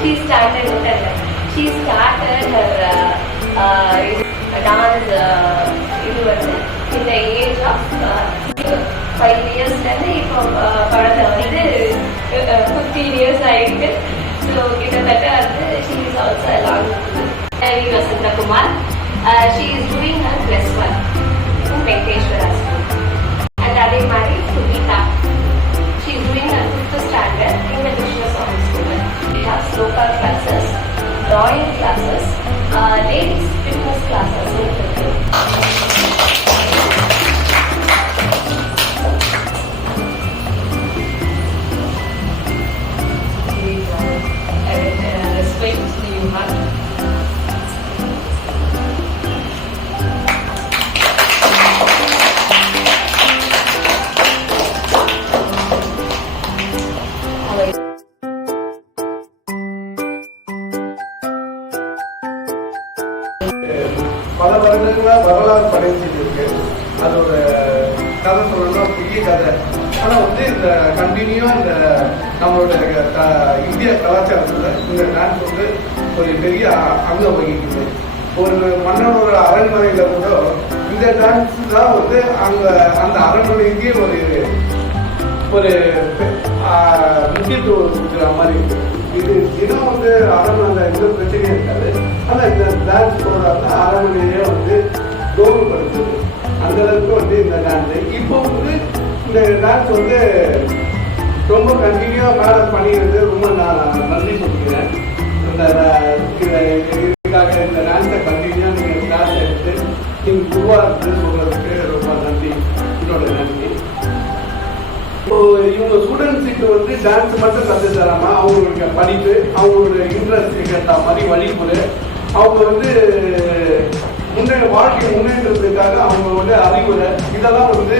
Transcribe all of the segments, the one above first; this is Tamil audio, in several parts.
She started her dance in the age of 5 years இப்போ குழந்தை வந்து 15 years ஆயிருக்கு. ஸோ கிட்டத்தட்ட வந்து she is also along with Vasantha Kumar. She is doing her +1 in Venkateshwara School. And அதே மாதிரி Sudhita, she is doing her 5th standard in the Krishna Swami School. We have sloka classes, drawing classes, ladies fitness classes. பல வருடங்களாக வரலாறு படைச்சிட்டு இருக்கு. அதோட கதை சொல்லணும்னா பெரிய கதை. ஆனால் வந்து இந்த கண்டினியூவாக இந்த நம்மளோட இந்திய கலாச்சாரத்தில் இந்த டான்ஸ் வந்து ஒரு பெரிய அங்கம் வகிக்குது. ஒரு மன்னனோட அரண்மனையில் கூட இந்த டான்ஸ் தான் வந்து அந்த அரண்மனைக்கு ஒரு முக்கியத்துவம் கொடுக்குற மாதிரி இருக்கு. இது தினம் வந்து அரண்மனை எந்த பிரச்சனையும் இருக்காது. ஆனால் இந்த டான்ஸ் போடுறாங்க அரண்மனையே வந்து கௌரவப்படுத்துது. அந்த அளவுக்கு வந்து இந்த டான்ஸ் இப்போ வந்து இந்த டான்ஸ் வந்து ரொம்ப கண்டினியூவாக மேலே பண்ணிடுறது ரொம்ப நான் நன்றி சொல்லிக்கிறேன். இதுக்காக இந்த டான்ஸை கண்டினியூவாக நீங்கள் கிளாஸ் எடுத்து நீங்கள் உருவாக்குன்னு சொல்கிறதுக்கு ரொம்ப நன்றி. என்னோட நன்றி. இப்போ இவங்க ஸ்டூடெண்ட்ஸுக்கு வந்து டான்ஸ் மட்டும் கற்று தராம அவங்களுக்கு படிப்பு, அவங்களோட இன்ட்ரெஸ்ட் ஏற்ற மாதிரி வழிமுறை, அவங்க வந்து வாழ்க்கை முன்னேற்றத்துக்காக அவங்களோட அறிவுரை இதெல்லாம் வந்து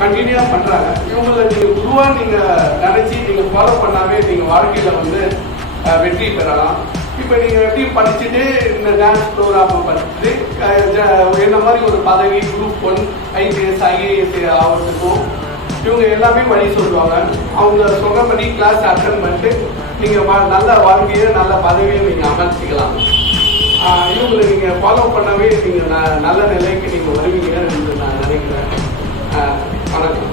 கண்டினியூவாக பண்ணுறாங்க. இவங்களை நீங்கள் குருவாக நீங்கள் நினச்சி நீங்கள் ஃபாலோ பண்ணாமே நீங்கள் வாழ்க்கையில் வந்து வெற்றி பெறலாம். இப்போ நீங்கள் எப்படி படிச்சுட்டு இந்த டான்ஸ் ப்ரோக்ராமை படிச்சுட்டு என்ன மாதிரி ஒரு பதவி குரூப் 1 IPS IAS ஆகிறதுக்கும் இவங்க எல்லாமே வழி சொல்லுவாங்க. அவங்க சொல்றபடி கிளாஸ் அட்டன் பண்ணிட்டு நீங்கள் நல்ல வாழ்க்கையை நல்ல பதவியை நீங்கள் அமர்த்திக்கலாம். இவங்களை நீங்கள் ஃபாலோ பண்ணவே நீங்கள் நல்ல நிலைக்கு நீங்கள் வருவீங்கன்னு நான் நினைக்கிறேன். வணக்கம்.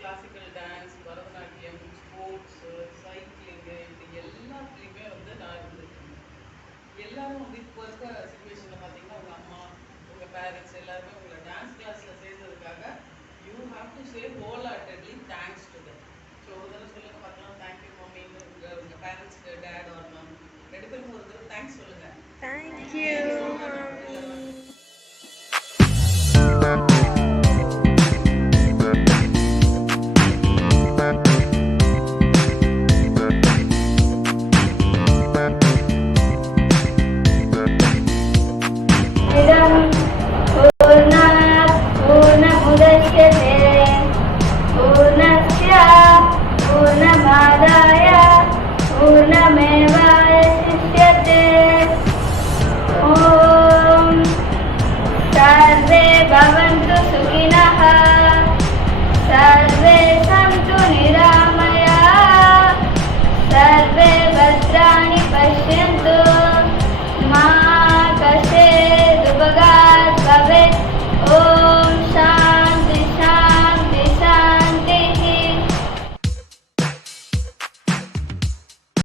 Classical dance, Bharatanatyam, sports, cycling இப்படி எல்லாத்துலேயுமே வந்து நான் இருந்திருக்கேன். எல்லாரும் வந்து இப்போ இருக்க சுச்சுவேஷனில் பார்த்தீங்கன்னா உங்கள் அம்மா, உங்கள் பேரண்ட்ஸ் எல்லாருமே உங்களை டான்ஸ் கிளாஸில் சேர்ந்ததுக்காக you have to say whole heartedly thanks to that. So ஒரு தடவை சொல்லுங்கள் பார்க்கலாம், தேங்க்யூ மம்மின்னு உங்கள் பேரண்ட்ஸ்க்கு டேட் ஆர் மேம் 2 பேருக்கும் ஒரு தடவை தேங்க்ஸ் you.